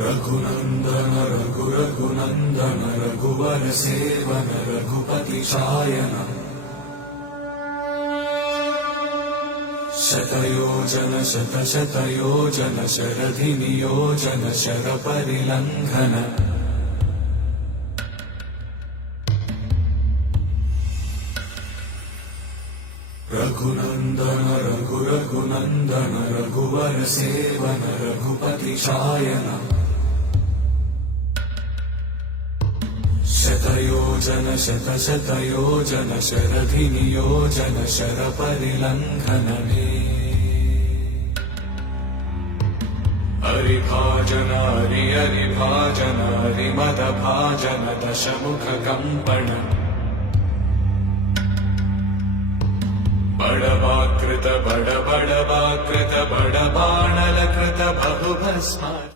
रघुनन्दन रघुनन्दन रघुवर seven Raghupati Shayan शतयोजन शतशतयोजन शरधि नियोजन शरपरिलङ्घन रघुनन्दन रघुनन्दन रघुवर seven Raghupati Shayan शतयोजन शतशतयोजन शरधि नियोजन शरपरिलङ्घन हरिभाजन हरिभाजन हरिमदभाजन दशमुख कंपन बड़वाकृत बड़वाकृत बड़बाणलकृत बहुभस्म